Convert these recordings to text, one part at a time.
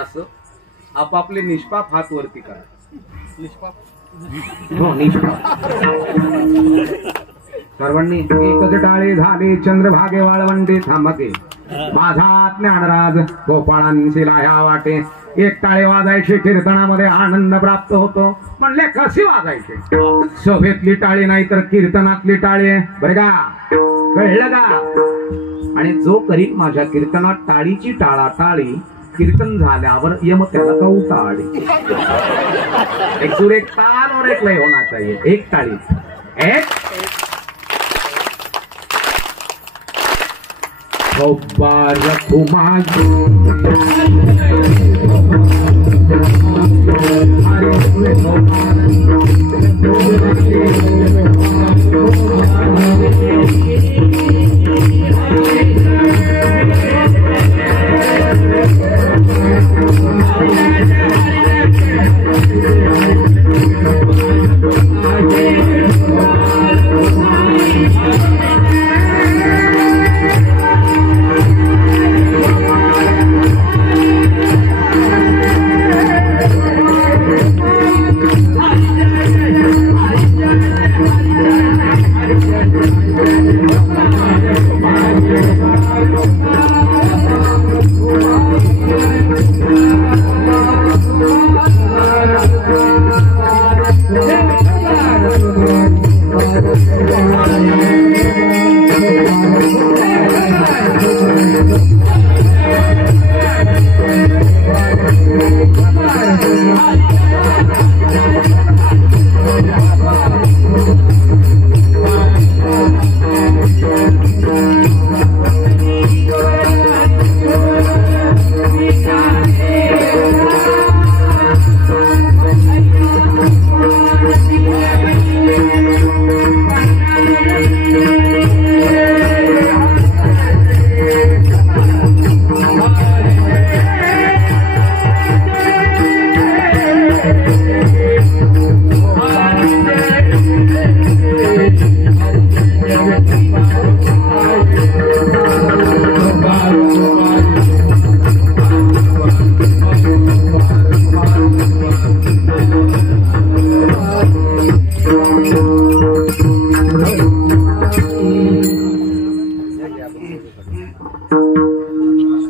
असं आपापले निष्पाप हात वरती करा. निष्पाप हो निष्पाप. सर्वांनी एकच टाळे झाले चंद्रभागे वाळवंटे थांबके. माझा ज्ञानराज गोपाळांशी लाह्या वाटे. एक टाळे वाजायचे कीर्तनामध्ये आनंद प्राप्त होतो. म्हणले कशी वाजायचे? सभेतली टाळी नाही तर कीर्तनातली टाळी. बरं का? कळलं का? आणि जो करीत माझ्या कीर्तनात टाळीची टाळा टाळी कीर्तन झाल्यावर यम त्याला कौताळी. एक सुर एक ताल और एक लय होना चाहिए. एक टाळी एक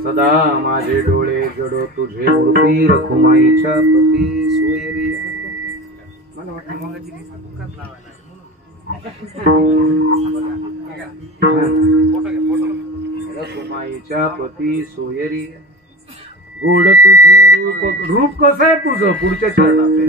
सदा माझे डोळे जडो तुझे मूर्ती रखुमाईच्या प्रती सोयरी. मला वाटतं मग रखुमाईच्या प्रती सोयरी. गोड तुझे रूप. रूप कसं आहे तुझं? पुढच्या चरणात आहे.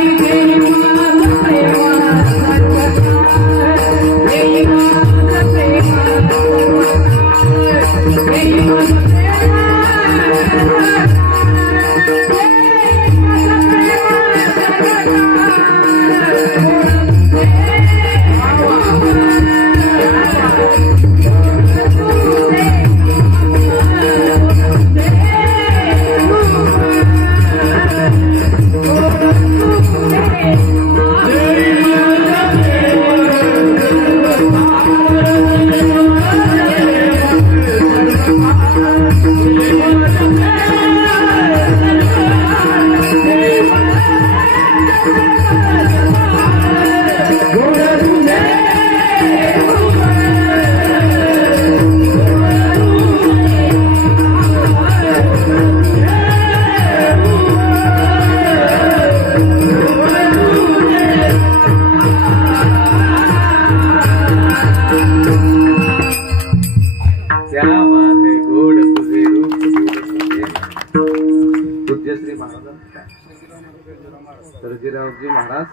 Hare सर्जेरावजी महाराज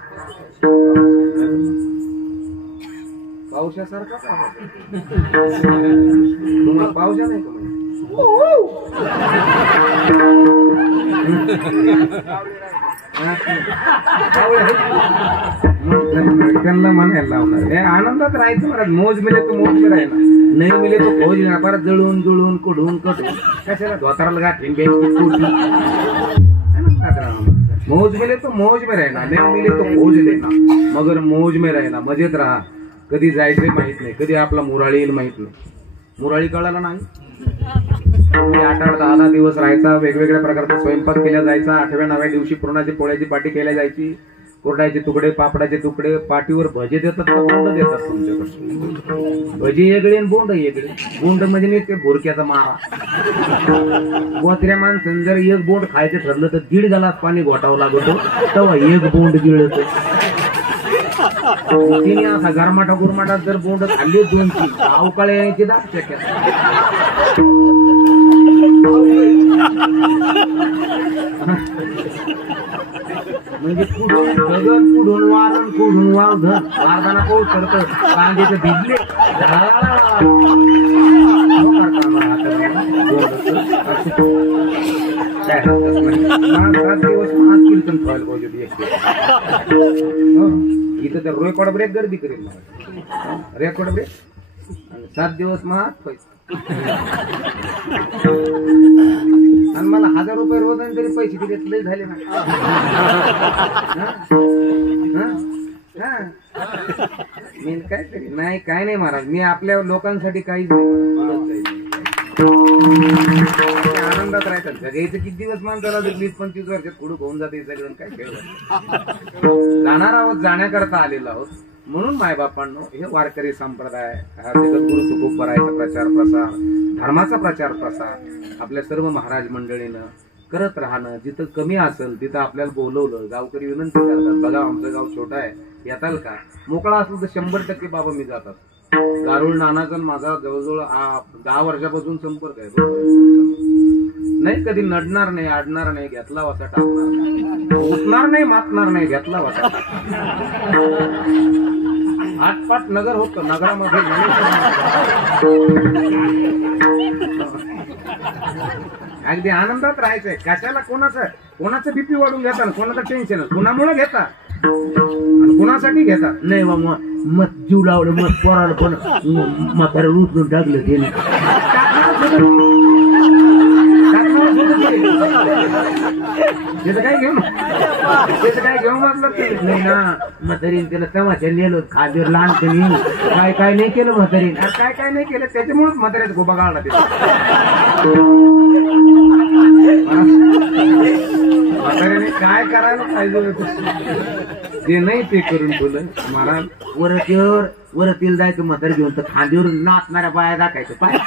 पावसासारखा तुम्हाला पावसा नाही का त्यांना म्हणायला लावणार हे आनंदात राहायचं महाराज मोज मिले तो मोज में राहिला नाही मिले तो खोज ना परत जळून जुळून कुडून कटून कशाला धोताराला गाठीन मौज मिले तो मौज में रहना नहीं मिले तो खोज लेना मगर मौज में रहना मजेत राहा कधी जायचं माहित नाही कधी आपला मुराळी येईल माहित नाही मुराळी कळाला नाही 8-8 10 दिवस राहायचा वेगवेगळ्या प्रकारचा स्वयंपाक केला जायचा 8व्या 9व्या दिवशी पुरणाची पोळ्याची पाटी केल्या जायची कोरड्याचे तुकडे पापडाचे तुकडे पाटीवर भजे देतात बोंड देतात तुमच्याकडे भजी वेगळे आणि बोंड वेगळे बोंड म्हणजे नाही ते भोरक्याचा मारा बोत्र्या माणसानं जर एक बोंड खायचं ठरलं तर 1.5 गलास पाणी घोटावं लागतो तेव्हा एक बोंड गिळत तिने असा गरमाटा गुरमाटात जर बोंड खाल्ली 2-3 अवकाळी यायची दाट शक्यता म्हणजे कुठून गगन कुठून वारण कुठून वावधन वारदाना पाऊस करत कांद्याचे भिजले 7 दिवस आज कीर्तन ठेवायला पाहिजे इथं तर रेकॉर्ड ब्रेक गर्दी करेल रेकॉर्ड ब्रेक 7 दिवस महाग पैसे आणि मला 1000 रुपये रोज आणि तरी पैसे दिले लय झाले ना मी काय तरी नाही काय नाही महाराज मी आपल्या लोकांसाठी काहीच नाही आनंदात राहतात जगायचं किती दिवस माणसाला 20-25 वर्षात पुढे होऊन जाते सगळं काय खेळ जाणार आहोत जाण्याकरता आलेलो आहोत म्हणून मायबापांनो हे वारकरी संप्रदाय जगद्गुरु तुकोबरायचा प्रचार प्रसार धर्माचा प्रचार प्रसार आपल्या सर्व महाराज मंडळीनं करत राहणं जिथं कमी असेल तिथं आपल्याला बोलवलं गावकरी विनंती करतात बघा आमचं गाव छोटं आहे येताल का मोकळा असलं तर 100% बाबा मी जातात दारुळ नानाचा माझा जवळजवळ 10 वर्षापासून संपर्क आहे नाही कधी नडणार नाही आडणार नाही घेतला वाचा टाकणार उठणार नाही मातणार नाही घेतला वाचा आटपाट नगर होतं नगरामध्ये अगदी आनंदात राहायचंय कशाला कोणाचं बीपी वाढून घेतात कोणाचं टेन्शन कुणामुळे घेतात आणि कुणासाठी घेतात नाही बाबा मत जीव लावलं मत पोराला पण म्हातारा उचलून टाकलं त्याने त्याचं काय घेऊन म्हटलं नाही ना म्हातारीन त्याला तमाशा नेलं खादीवर लहानपणी काय नाही केलं म्हातारीन काय नाही केलं त्याच्यामुळेच म्हाताऱ्याचा गोबा गाळला म्हाताऱ्याने काय करायला पाहिजे ते नाही ते करून ठेवलं महाराज वरतीला जायचं म्हातारी घेऊन तर खांदीवर नाचणाऱ्या बाया दाखायचं पाय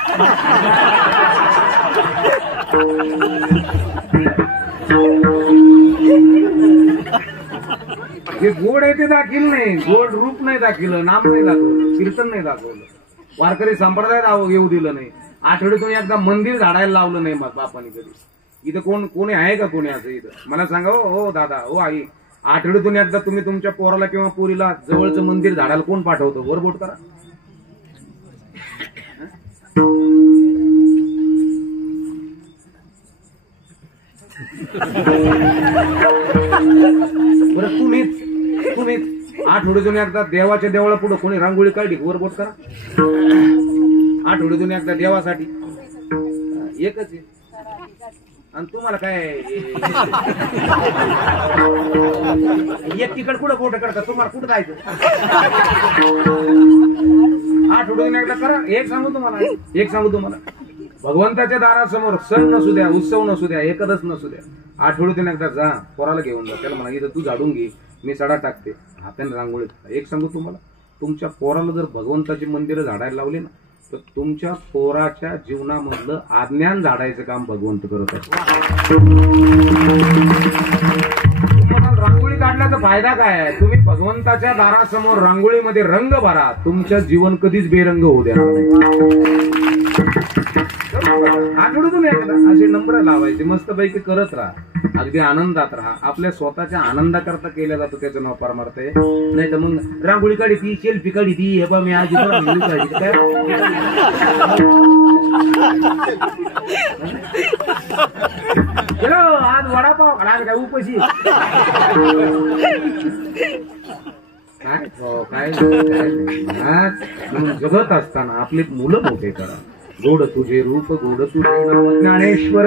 हे गोड आहे ते दाखिल नाही गोड रूप नाही दाखिलं नाम नाही दाखवलं कीर्तन नाही दाखवलं वारकरी संप्रदायात येऊ दिलं नाही आठवड्यातून एकदा मंदिर झाडायला लावलं नाही मग बापाने कधी इथं कोणी आहे का कोणी असं इथं मला सांगा हो दादा हो आई आठवड्यातून एकदा तुम्ही तुमच्या पोराला किंवा पोरीला जवळचं मंदिर झाडायला कोण पाठवतो वर बोट करा बरं तुम्हीच आठवड्यातून एकदा देवाच्या देवळा पुढे कोणी रांगोळी काढली वर बोट करा आठवड्यातून एकदा देवासाठी एकच आहे आणि तुम्हाला काय एक तिकड कुठं बोट करता तुम्हाला कुठं जायचं आठवड्यातून एकदा करा एक सांगू तुम्हाला भगवंताच्या दारासमोर सण नसू द्या उत्सव नसू द्या एकदच नसू द्या आठवड्यातून एकदा जा पोराला घेऊन जा त्याला म्हणा इथं तू झाडून घे मी सडा टाकते हाताने रांगोळी एक सांगू तुम्हाला तुमच्या पोराला जर भगवंताची मंदिरं झाडायला लावली ना तर तुमच्या पोराच्या जीवनामधलं अज्ञान झाडायचं काम भगवंत करत असतो तुम्हाला रांगोळी काढण्याचा फायदा काय आहे तुम्ही भगवंताच्या दारासमोर रांगोळीमध्ये रंग भरा तुमचं जीवन कधीच बेरंग होऊ देणार नाही आठवड्यातून एकदा असे नंबर लावायचे मस्त पैकी करत राहा अगदी आनंदात राहा आपल्या स्वतःच्या आनंदाकरता केल्या जातो त्याचं नाव परमार्थ आहे नाही तर मग रांगोळी काढी ती सेल्फी काढी ती हे बा मी आज काय आज वडापाव खाणार काय उपाशी काय म्हणून जगत असताना आपले मुलं मोठे करा गोड तुझे रूप गोड तुझे नाम ज्ञानेश्वर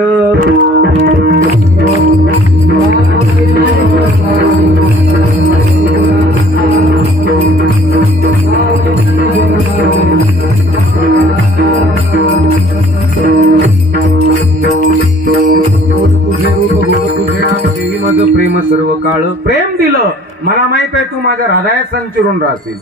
माझं प्रेम सर्व काळ प्रेम दिलं मला माहित आहे तू माझ्या हृदयात संचिरून राहशील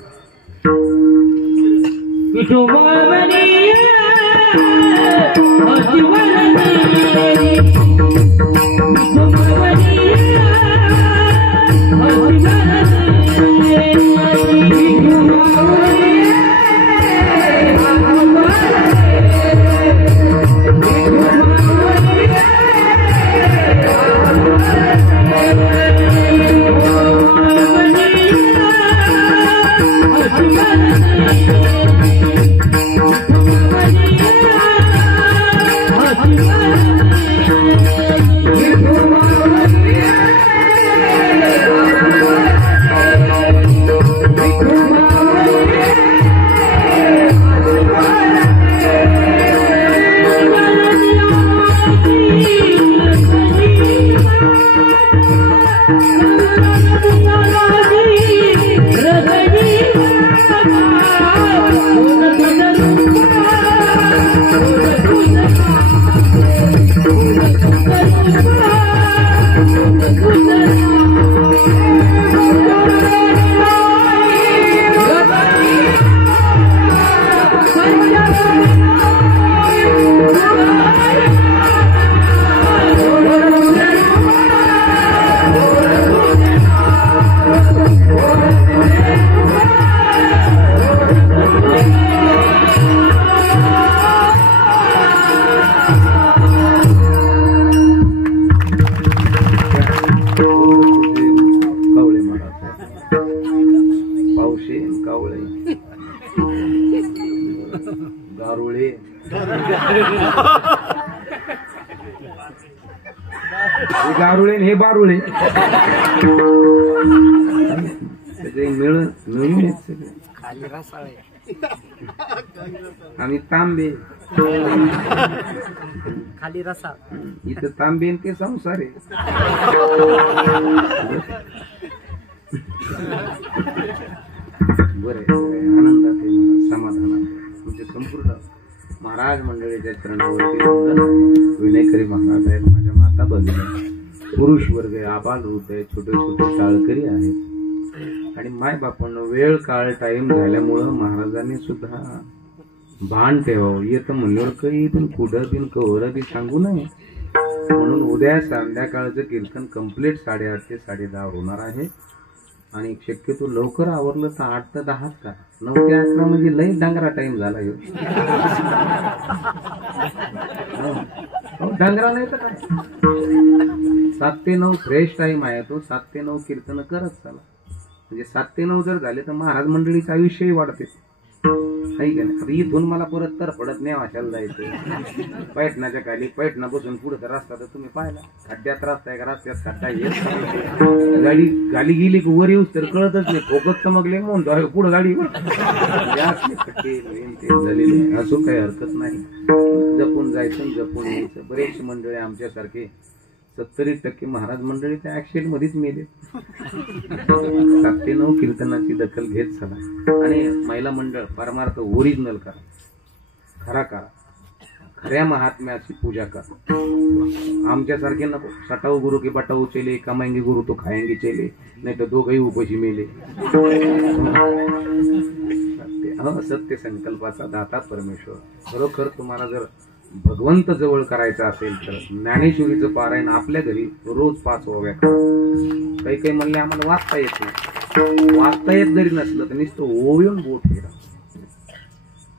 गारुळे हे बारुळे मिळून आम्ही तांबे खाली रसा इथं तांबे ते संसार आहे बरे आनंदात आहे समाधानात म्हणजे संपूर्ण महाराज मंडळीच्या चरणावरती विनयकरी महाराज आहेत माझ्या माता भगिनी पुरुष वर्ग आहे आबाल रूप आहे छोटे छोटे शाळकरी आहेत आणि माय बापांना वेळ काळ टाइम झाल्यामुळं महाराजांनी सुद्धा भान ठेवावं येतं म्हणल्यावर काही पण कुठं बिन कवर बी सांगू नये म्हणून उद्या संध्याकाळचं कीर्तन कंप्लीट 8:30 ते 10:30 होणार आहे आणि शक्यतो लवकर आवरलं तर 8 ते 10 का 9 ते 11 म्हणजे लई डांगरा टाइम झाला डांगरा नाही तर काय 7 ते 9 फ्रेश टाइम आहे तो 7 ते 9 कीर्तन करत चला म्हणजे 7 ते 9 जर झाले तर महाराज मंडळीचं आयुष्यही वाढते काही का नाही इथून मला परत तर पडत नाही वाचायला जायचं पैठणाच्या खाली पैठणा बसून पुढे तर रस्ता तर तुम्ही पाहिला खड्ड्यात रस्ता आहे का रस्त्यात खड्डा येत गाडी गेली की वर येऊस तर कळतच नाही फोकत चमकले म्हणतो पुढे गाडी झालेली असो काही हरकत नाही जपून जायचं जपून यायचं बरेचसे मंडळी आमच्यासारखे 70% महाराज मंडळी त्या ऍक्सिडेंट मध्येच मेले 7 ते 9 कीर्तनाची दखल घेत चला आणि महिला मंडळ परमार्थ ओरिजिनल करा खरा करा खऱ्या महात्म्याची पूजा करा आमच्यासारखे नको सटाऊ गुरु की बटाऊ चेले कमाएंगे गुरु तो खाएंगे चेले नाही तर दोघही उपाशी मेले सत्य संकल्पाचा दाता परमेश्वर खरोखर तुम्हाला जर भगवंत जवळ करायचं असेल तर ज्ञानेश्वरीचं पारायण आपल्या घरी रोज 5 ओव्या करा काही काही म्हणले आम्हाला वाचता येत नाही वाचता येत जरी नसलं तर नुसतं ओवीवरून बोट फिरा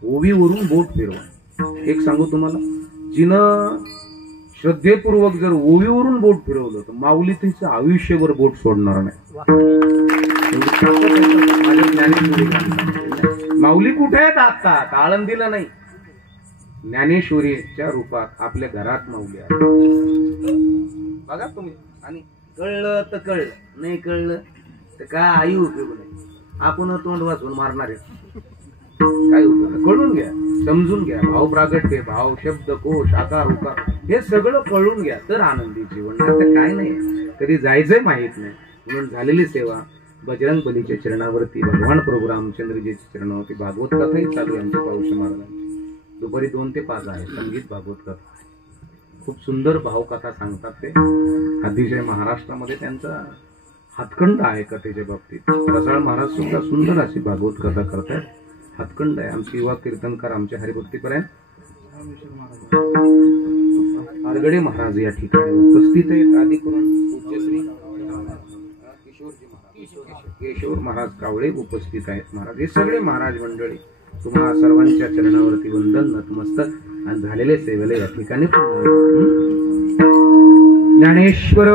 ओवीवरून बोट फिरवा एक सांगू तुम्हाला जिनं श्रद्धेपूर्वक जर ओवीवरून बोट फिरवलं तर माऊली तिचं आयुष्यभर बोट सोडणार नाही. माऊली कुठे आहेत आता? आळंदीला नाही, ज्ञानेश्वरीच्या रूपात आपल्या घरात माऊली आहे. बघा तुम्ही. आणि कळलं तर कळलं, नाही कळलं तर काही उपयोग नाही. आपण तोंड वाचून मारणार आहे, काय उपयोग? कळून घ्या, समजून घ्या. भाव प्रागट्य, भाव, शब्द, कोश, आकार, उकार हे सगळं कळून घ्या तर आनंदी जीवन. तर काय नाही, कधी जायचंय माहित नाही. म्हणून झालेली सेवा बजरंग बलीच्या चरणावरती, भगवान प्रभू रामचंद्रजीच्या चरणावरती भागवत कथाही चालू आहे आमच्या पाऊस महाराजांची. दुपारी 2 ते 5 आहे संगीत भागवत कथा. खूप सुंदर भावकथा सांगतात ते. अतिशय महाराष्ट्रामध्ये त्यांचा हातखंड आहे कथेच्या बाबतीत. रसाळ महाराज सुद्धा सुंदर अशी भागवत कथा करतात. हातखंड आहे. आमचे युवा कीर्तनकार आमच्या हरिभक्तीपर्यंत आरगडे महाराज या ठिकाणी उपस्थित आहेत. आदी करून पूज्यश्री केशवर महाराज कावळे उपस्थित आहेत. महाराज हे सगळे महाराज मंडळी तुम्हाला सर्वांच्या चरणावरती वंदन, नतमस्तक आणि झालेले सेवेला या ठिकाणी ज्ञानेश्वर